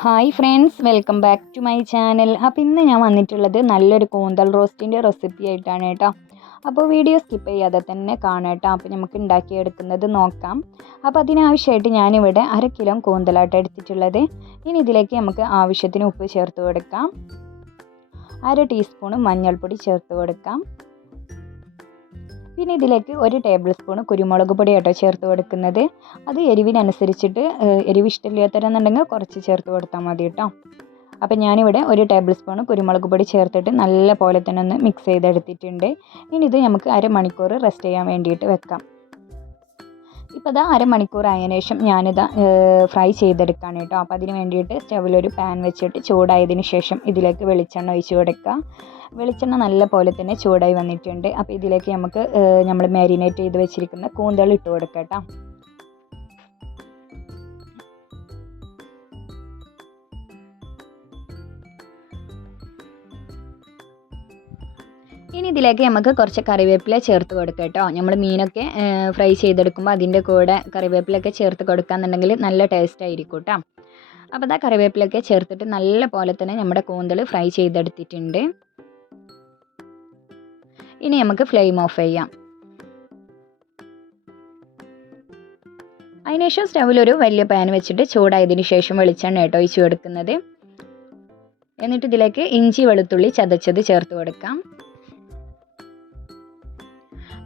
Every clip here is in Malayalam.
Hi friends, welcome back to my channel. അപ്പോൾ ഇന്ന് ഞാൻ വന്നിട്ടുള്ളത് നല്ലൊരു കൂന്തൽ റോസ്റ്റിൻ്റെ റെസിപ്പി ആയിട്ടാണ് കേട്ടോ. അപ്പോൾ വീഡിയോ സ്കിപ്പ് ചെയ്യാതെ തന്നെ കാണാം കേട്ടോ. അപ്പോൾ നമുക്ക് ഉണ്ടാക്കിയെടുക്കുന്നത് നോക്കാം. അപ്പോൾ അതിനാവശ്യമായിട്ട് ഞാനിവിടെ 1/2 കിലോ കൂന്തലായിട്ട് എടുത്തിട്ടുള്ളത്. ഇനി ഇതിലേക്ക് നമുക്ക് ആവശ്യത്തിന് ഉപ്പ് ചേർത്ത് കൊടുക്കാം. 1/2 ടീസ്പൂൺ മഞ്ഞൾപ്പൊടി ചേർത്ത് കൊടുക്കാം. പിന്നെ ഇതിലേക്ക് 1 ടേബിൾ സ്പൂൺ കുരുമുളക് പൊടി കേട്ടോ ചേർത്ത് കൊടുക്കുന്നത്. അത് എരിവിനനുസരിച്ചിട്ട് എരിവ് ഇഷ്ടമില്ലാത്തവരെന്നുണ്ടെങ്കിൽ കുറച്ച് ചേർത്ത് കൊടുത്താൽ മതി കേട്ടോ. അപ്പോൾ ഞാനിവിടെ 1 ടേബിൾ സ്പൂൺ കുരുമുളക് പൊടി ചേർത്തിട്ട് നല്ല പോലെ തന്നെ ഒന്ന് മിക്സ് ചെയ്തെടുത്തിട്ടുണ്ട്. ഇനി ഇത് നമുക്ക് അരമണിക്കൂർ റെസ്റ്റ് ചെയ്യാൻ വേണ്ടിയിട്ട് വെക്കാം. ഇപ്പോൾ ഇതാ അരമണിക്കൂർ ആയതിനു ശേഷം ഞാനിതാ ഫ്രൈ ചെയ്തെടുക്കുകയാണ് കേട്ടോ. അപ്പോൾ അതിന് വേണ്ടിയിട്ട് സ്റ്റവിലൊരു പാൻ വെച്ചിട്ട് ചൂടായതിന് ശേഷം ഇതിലേക്ക് വെളിച്ചെണ്ണ ഒഴിച്ച് കൊടുക്കുക. വെളിച്ചെണ്ണ നല്ല പോലെ തന്നെ ചൂടായി വന്നിട്ടുണ്ട്. അപ്പോൾ ഇതിലേക്ക് നമുക്ക് നമ്മൾ മാരിനേറ്റ് ചെയ്ത് വെച്ചിരിക്കുന്ന കൂന്തൽ ഇട്ട് കൊടുക്കാം കേട്ടോ. ഇനി ഇതിലേക്ക് നമുക്ക് കുറച്ച് കറിവേപ്പില ചേർത്ത് കൊടുക്കാം കേട്ടോ. നമ്മൾ മീനൊക്കെ ഫ്രൈ ചെയ്തെടുക്കുമ്പോൾ അതിൻ്റെ കൂടെ കറിവേപ്പിലൊക്കെ ചേർത്ത് കൊടുക്കുകയെന്നുണ്ടെങ്കിൽ നല്ല ടേസ്റ്റ് ആയിരിക്കും കേട്ടോ. അപ്പോൾ അതാ കറിവേപ്പിലൊക്കെ ചേർത്തിട്ട് നല്ല പോലെ തന്നെ നമ്മുടെ കൂന്തൽ ഫ്രൈ ചെയ്തെടുത്തിട്ടുണ്ട്. ഇനി നമുക്ക് ഫ്ലെയിം ഓഫ് ചെയ്യാം. അതിനുശേഷം സ്റ്റവിലൊരു വലിയ പാൻ വെച്ചിട്ട് ചൂടായതിനു ശേഷം വെളിച്ചെണ്ണ കേട്ടോ ഒഴിച്ച് കൊടുക്കുന്നത്. എന്നിട്ട് ഇതിലേക്ക് ഇഞ്ചി വെളുത്തുള്ളി ചതച്ചത് ചേർത്ത് കൊടുക്കാം.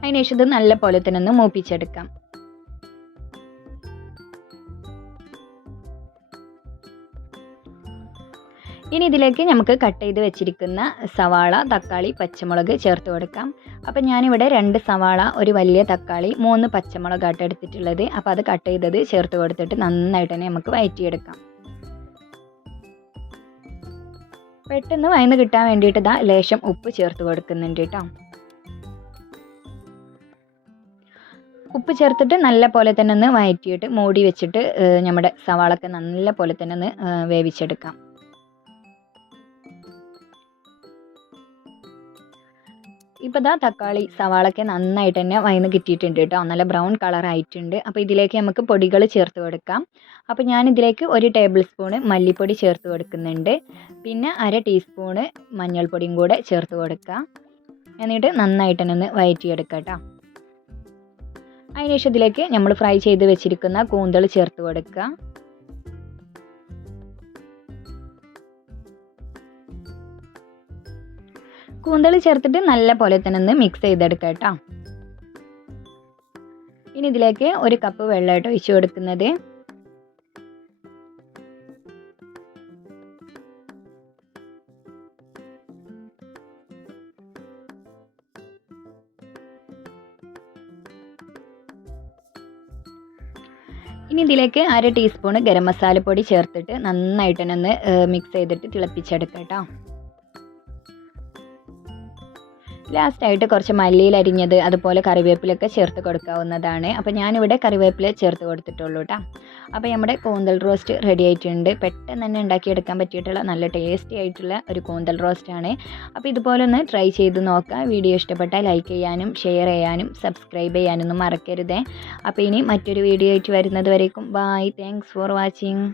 അതിനുശേഷം ഇത് നല്ല പോലെ തന്നെ ഒന്ന് മൂപ്പിച്ചെടുക്കാം. ഇനി ഇതിലേക്ക് നമുക്ക് കട്ട് ചെയ്ത് വെച്ചിരിക്കുന്ന സവാള, തക്കാളി, പച്ചമുളക് ചേർത്ത് കൊടുക്കാം. അപ്പോൾ ഞാനിവിടെ 2 സവാള, ഒരു വലിയ തക്കാളി, 3 പച്ചമുളകായിട്ട് എടുത്തിട്ടുള്ളത്. അപ്പോൾ അത് കട്ട് ചെയ്തത് ചേർത്ത് കൊടുത്തിട്ട് നന്നായിട്ട് തന്നെ നമുക്ക് വഴറ്റിയെടുക്കാം. പെട്ടെന്ന് വഴന്ന് കിട്ടാൻ വേണ്ടിയിട്ട് ഇതാ ലേശം ഉപ്പ് ചേർത്ത് കൊടുക്കുന്നുണ്ട് കേട്ടോ. ഉപ്പ് ചേർത്തിട്ട് നല്ല പോലെ തന്നെ ഒന്ന് വഴറ്റിയിട്ട് മൂടി വെച്ചിട്ട് നമ്മുടെ സവാളൊക്കെ നല്ല പോലെ തന്നെ ഒന്ന് വേവിച്ചെടുക്കാം. ഇപ്പോൾ ഇതാ തക്കാളി സവാളൊക്കെ നന്നായിട്ട് തന്നെ വഴന്ന് കിട്ടിയിട്ടുണ്ട് കേട്ടോ. നല്ല ബ്രൗൺ കളർ ആയിട്ടുണ്ട്. അപ്പോൾ ഇതിലേക്ക് നമുക്ക് പൊടികൾ ചേർത്ത് കൊടുക്കാം. അപ്പോൾ ഞാനിതിലേക്ക് 1 ടേബിൾ സ്പൂൺ മല്ലിപ്പൊടി ചേർത്ത് കൊടുക്കുന്നുണ്ട്. പിന്നെ 1/2 ടീസ്പൂണ് മഞ്ഞൾപ്പൊടിയും കൂടെ ചേർത്ത് കൊടുക്കാം. എന്നിട്ട് നന്നായിട്ട് തന്നെ ഒന്ന് വഴറ്റിയെടുക്കാം കേട്ടോ. അതിനുശേഷം ഇതിലേക്ക് നമ്മൾ ഫ്രൈ ചെയ്ത് വെച്ചിരിക്കുന്ന കൂന്തൽ ചേർത്ത് കൊടുക്കുക. കൂന്തൽ ചേർത്തിട്ട് നല്ല പോലെ തന്നെ ഒന്ന് മിക്സ് ചെയ്തെടുക്കാം കേട്ടോ. ഇനി ഇതിലേക്ക് 1 കപ്പ് വെള്ളമായിട്ട് ഒഴിച്ച് കൊടുക്കുന്നത്. ഇനി ഇതിലേക്ക് 1/2 ടീസ്പൂൺ ഗരം മസാലപ്പൊടി ചേർത്തിട്ട് നന്നായിട്ട് തന്നെ ഒന്ന് മിക്സ് ചെയ്തിട്ട് തിളപ്പിച്ചെടുക്കാം കേട്ടോ. ലാസ്റ്റായിട്ട് കുറച്ച് മല്ലിയിൽ അരിഞ്ഞത് അതുപോലെ കറിവേപ്പിലൊക്കെ ചേർത്ത് കൊടുക്കാവുന്നതാണ്. അപ്പോൾ ഞാനിവിടെ കറിവേപ്പില ചേർത്ത് കൊടുത്തിട്ടുള്ളൂ കേട്ടോ. അപ്പോൾ നമ്മുടെ കൂന്തൽ റോസ്റ്റ് റെഡി ആയിട്ടുണ്ട്. പെട്ടെന്ന് തന്നെ ഉണ്ടാക്കിയെടുക്കാൻ പറ്റിയിട്ടുള്ള നല്ല ടേസ്റ്റി ആയിട്ടുള്ള ഒരു കൂന്തൽ റോസ്റ്റാണ്. അപ്പോൾ ഇതുപോലെ ഒന്ന് ട്രൈ ചെയ്ത് നോക്കാം. വീഡിയോ ഇഷ്ടപ്പെട്ടാൽ ലൈക്ക് ചെയ്യാനും ഷെയർ ചെയ്യാനും സബ്സ്ക്രൈബ് ചെയ്യാനൊന്നും മറക്കരുതേ. അപ്പോൾ ഇനി മറ്റൊരു വീഡിയോ ആയിട്ട് വരുന്നത് വരേക്കും ബൈ. Thanks for watching.